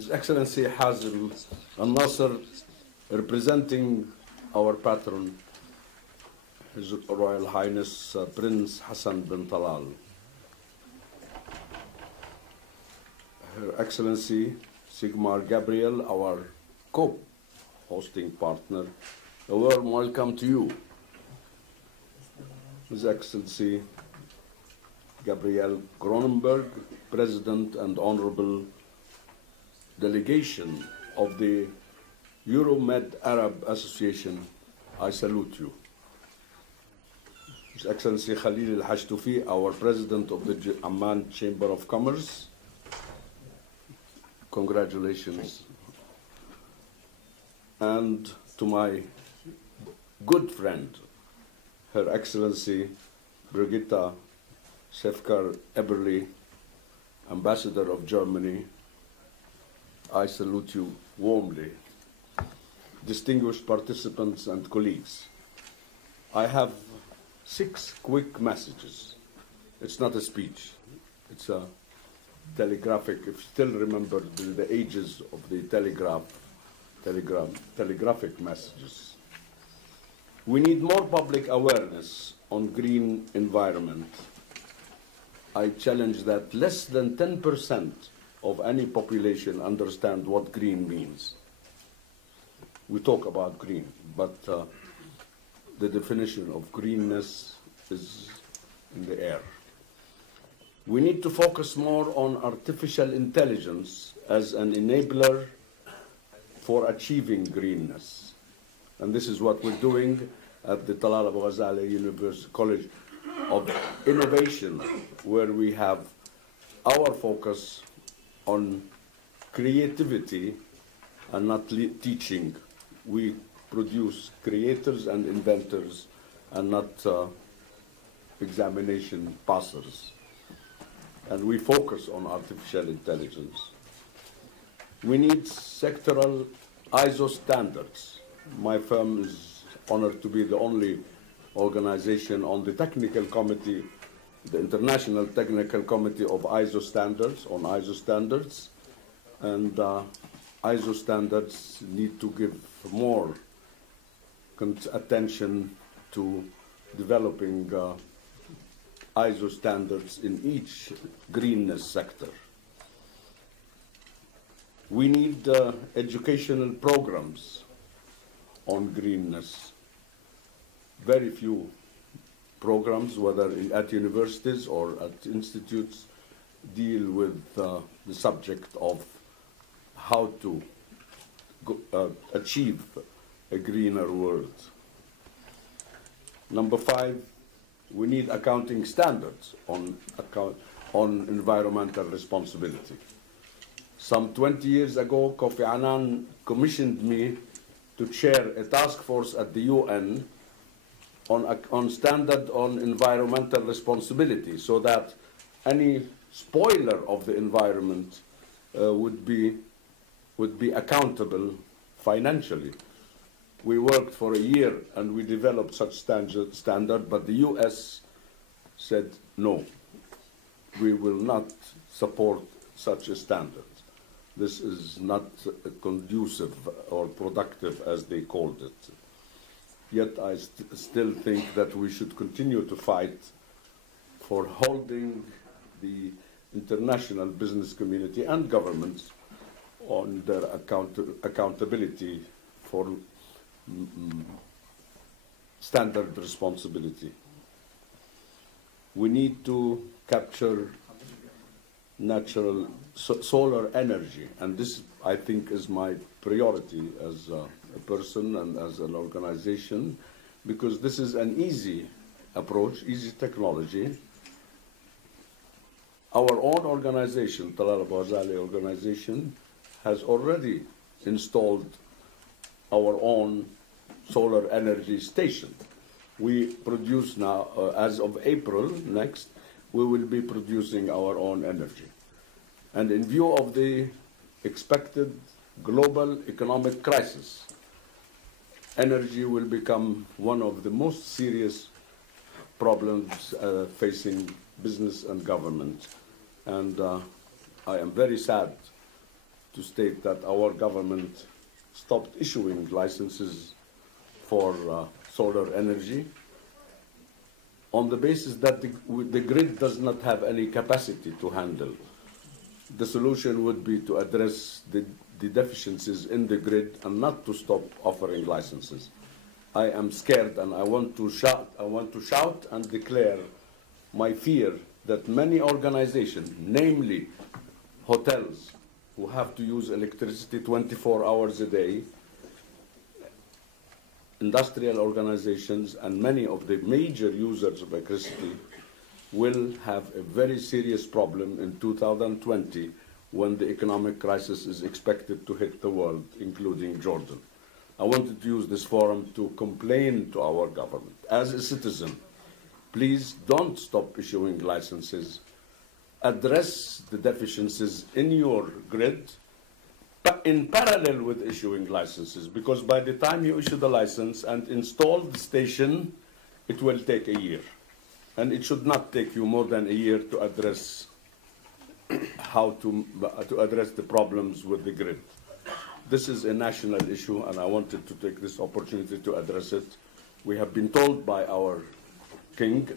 His Excellency Hazim al-Nasser, representing our patron, His Royal Highness Prince Hassan bin Talal. Her Excellency Sigmar Gabriel, our co-hosting partner, a warm welcome to you. His Excellency Gabriel Cronenberg, President and Honorable Delegation of the Euromed Arab Association, I salute you. His Excellency Khalil al-Hajtufi, our President of the Amman Chamber of Commerce, congratulations. And to my good friend, Her Excellency Brigitta Schäfker-Eberli, Ambassador of Germany, I salute you warmly. Distinguished participants and colleagues, I have 6 quick messages. It's not a speech, it's a telegraphic, if you still remember the ages of the telegraphic messages. We need more public awareness on green environment. I challenge that less than 10% of any population understand what green means. We talk about green, but the definition of greenness is in the air. We need to focus more on artificial intelligence as an enabler for achieving greenness. And this is what we're doing at the Talal Abu-Ghazaleh College of Innovation, where we have our focus on creativity and not teaching. We produce creators and inventors and not examination passers. And we focus on artificial intelligence. We need sectoral ISO standards. My firm is honored to be the only organization on the technical committee, the International Technical Committee of ISO standards, on ISO standards. And ISO standards need to give more attention to developing ISO standards in each greenness sector. We need educational programs on greenness. Very few programs, whether at universities or at institutes, deal with the subject of how to achieve a greener world. Number 5, we need accounting standards on environmental responsibility. Some 20 years ago, Kofi Annan commissioned me to chair a task force at the UN on standard on environmental responsibility, so that any spoiler of the environment would be accountable financially. We worked for a year and we developed such standard, but the US said no, we will not support such a standard. This is not conducive or productive, as they called it. Yet I still think that we should continue to fight for holding the international business community and governments on their accountability for standard responsibility. We need to capture natural solar energy, and this, I think, is my priority as a person and as an organization, because this is an easy approach, easy technology. Our own organization, Talal Abu-Ghazaleh organization, has already installed our own solar energy station. We produce now, as of April next, we will be producing our own energy. And in view of the expected global economic crisis, energy will become one of the most serious problems facing business and government. And I am very sad to to state that our government stopped issuing licenses for solar energy on the basis that the grid does not have any capacity to handle. The solution would be to address the deficiencies in the grid and not to stop offering licenses. I am scared, and I want to shout and declare my fear that many organizations, namely hotels, who have to use electricity 24 hours a day, industrial organizations, and many of the major users of electricity will have a very serious problem in 2020 when the economic crisis is expected to hit the world, including Jordan. I wanted to use this forum to complain to our government. As a citizen, please don't stop issuing licenses. Address the deficiencies in your grid in parallel with issuing licenses, because by the time you issue the license and install the station, it will take a year. And it should not take you more than a year to address how to address the problems with the grid. This is a national issue, and I wanted to take this opportunity to address it. We have been told by our king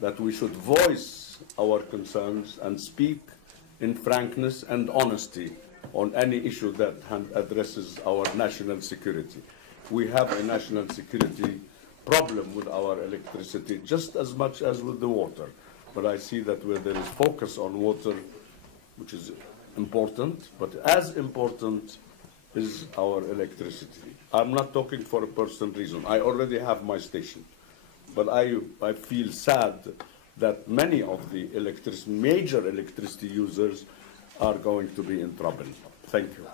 that we should voice our concerns and speak in frankness and honesty on any issue that addresses our national security. We have a national security problem with our electricity just as much as with the water. But I see that where there is focus on water, which is important, but as important is our electricity. I'm not talking for a personal reason. I already have my station. But I feel sad that many of the major electricity users are going to be in trouble. Thank you.